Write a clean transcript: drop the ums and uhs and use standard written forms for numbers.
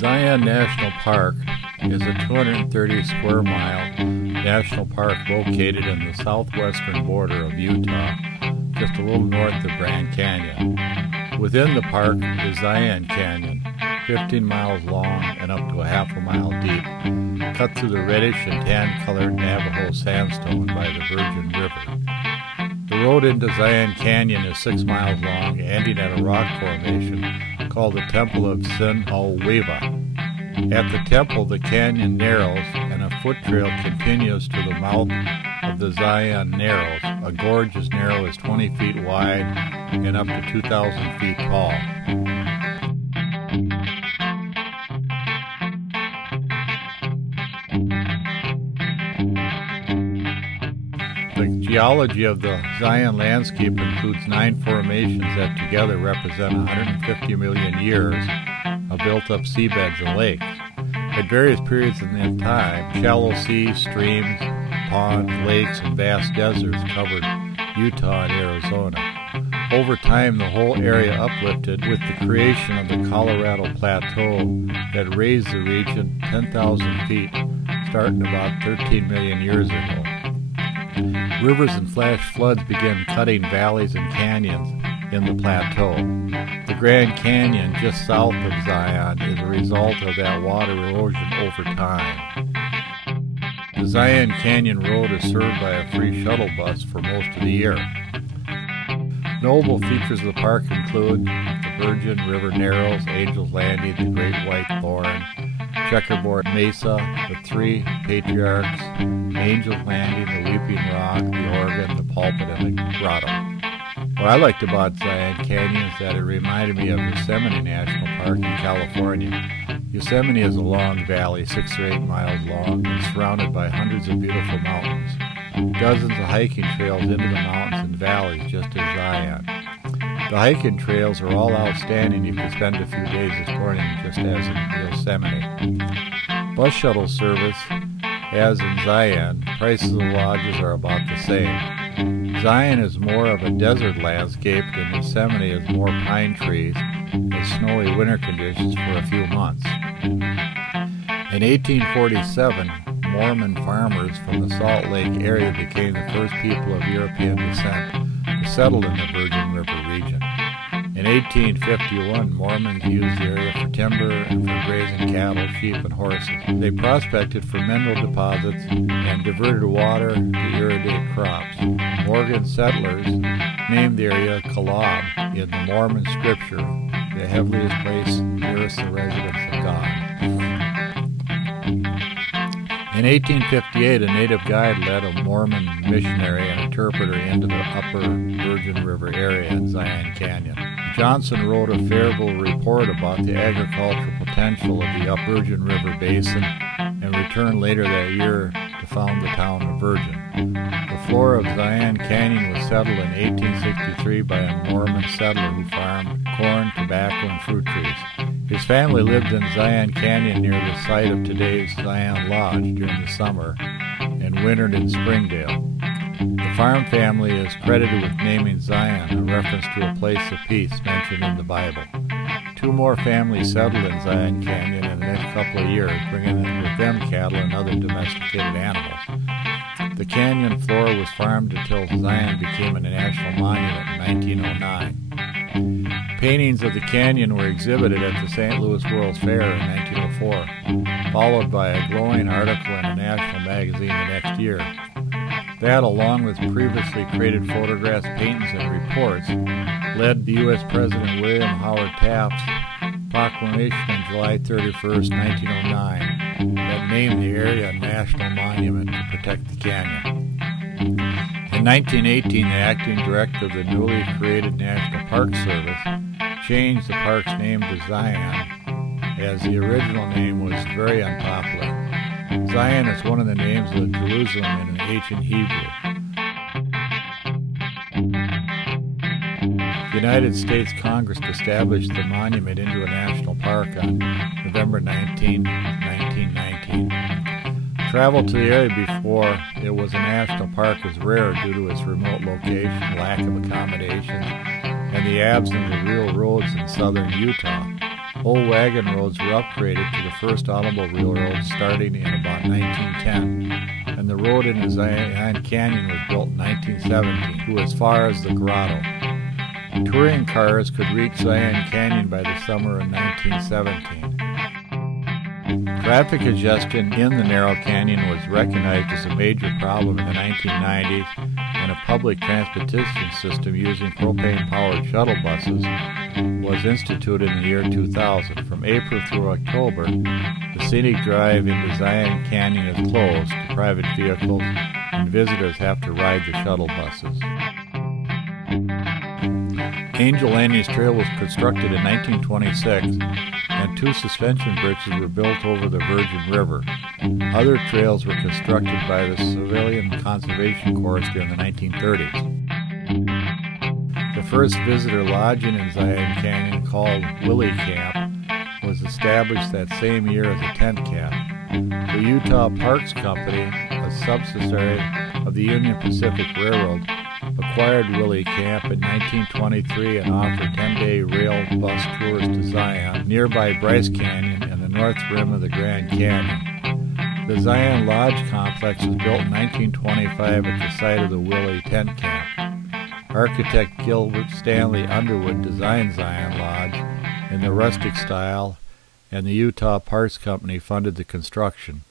Zion National Park is a 230 square mile national park located in the southwestern border of Utah, just a little north of Grand Canyon. Within the park is Zion Canyon, 15 miles long and up to a half a mile deep, cut through the reddish and tan-colored Navajo sandstone by the Virgin River. The road into Zion Canyon is 6 miles long, ending at a rock formation called the Temple of Sin-Al-Weva. At the temple, the canyon narrows and a foot trail continues to the mouth of the Zion Narrows, a gorge as narrow as 20 feet wide and up to 2,000 feet tall. The geology of the Zion landscape includes 9 formations that together represent 150 million years of built-up seabeds and lakes. At various periods in time, shallow seas, streams, ponds, lakes, and vast deserts covered Utah and Arizona. Over time, the whole area uplifted with the creation of the Colorado Plateau that raised the region 10,000 feet, starting about 13 million years ago. Rivers and flash floods began cutting valleys and canyons in the plateau. The Grand Canyon just south of Zion is a result of that water erosion over time. The Zion Canyon Road is served by a free shuttle bus for most of the year. Notable features of the park include the Virgin River Narrows, Angel's Landing, the Great White Thorn, Checkerboard Mesa, the Three Patriarchs, Angel's Landing, the Weeping Rock, the Organ, the Pulpit, and the Grotto. What I liked about Zion Canyon is that it reminded me of Yosemite National Park in California. Yosemite is a long valley, 6 or 8 miles long, and surrounded by hundreds of beautiful mountains. Dozens of hiking trails into the mountains and valleys just as Zion. The hiking trails are all outstanding if you spend a few days exploring, just as in Yosemite. Bus shuttle service, as in Zion, prices of lodges are about the same. Zion is more of a desert landscape and Yosemite is more pine trees with snowy winter conditions for a few months. In 1847, Mormon farmers from the Salt Lake area became the first people of European descent to settle in the Virgin River region. In 1851, Mormons used the area for timber and for grazing cattle, sheep, and horses. They prospected for mineral deposits and diverted water to irrigate crops. Morgan settlers named the area Kolob in the Mormon scripture, the heavenliest place nearest the residence of God. In 1858, a native guide led a Mormon missionary and interpreter into the upper Virgin River area in Zion Canyon. Johnson wrote a favorable report about the agricultural potential of the upper Virgin River Basin and returned later that year to found the town of Virgin. The floor of Zion Canyon was settled in 1863 by a Mormon settler who farmed corn, tobacco, and fruit trees. His family lived in Zion Canyon near the site of today's Zion Lodge during the summer and wintered in Springdale. The farm family is credited with naming Zion, a reference to a place of peace mentioned in the Bible. 2 more families settled in Zion Canyon in the next couple of years, bringing in with them cattle and other domesticated animals. The canyon floor was farmed until Zion became a national monument in 1909. Paintings of the canyon were exhibited at the St. Louis World's Fair in 1904, followed by a glowing article in a national magazine the next year. That, along with previously created photographs, paintings, and reports, led to U.S. President William Howard Taft's proclamation on July 31, 1909, that named the area a national monument to protect the canyon. In 1918, the acting director of the newly created National Park Service changed the park's name to Zion, as the original name was very unpopular. Zion is one of the names of Jerusalem in ancient Hebrew. The United States Congress established the monument into a national park on November 19, 1919. Travel to the area before it was a national park was rare due to its remote location, lack of accommodations, and the absence of real roads in southern Utah. Old wagon roads were upgraded to the first automobile road starting in about 1910, and the road in the Zion Canyon was built in 1917 to as far as the grotto. Touring cars could reach Zion Canyon by the summer of 1917. Traffic congestion in the narrow canyon was recognized as a major problem in the 1990s, and a public transportation system using propane-powered shuttle buses was instituted in the year 2000. From April through October, the scenic drive into Zion Canyon is closed to private vehicles, and visitors have to ride the shuttle buses. Angel Landings Trail was constructed in 1926, and 2 suspension bridges were built over the Virgin River. Other trails were constructed by the Civilian Conservation Corps during the 1930s. The first visitor lodging in Zion Canyon, called Willie Camp, was established that same year as a tent camp. The Utah Parks Company, a subsidiary of the Union Pacific Railroad, acquired Willie Camp in 1923 and offered 10-day rail bus tours to Zion, nearby Bryce Canyon, and the north rim of the Grand Canyon. The Zion Lodge complex was built in 1925 at the site of the Willie Tent Camp. Architect Gilbert Stanley Underwood designed Zion Lodge in the rustic style, and the Utah Parks Company funded the construction.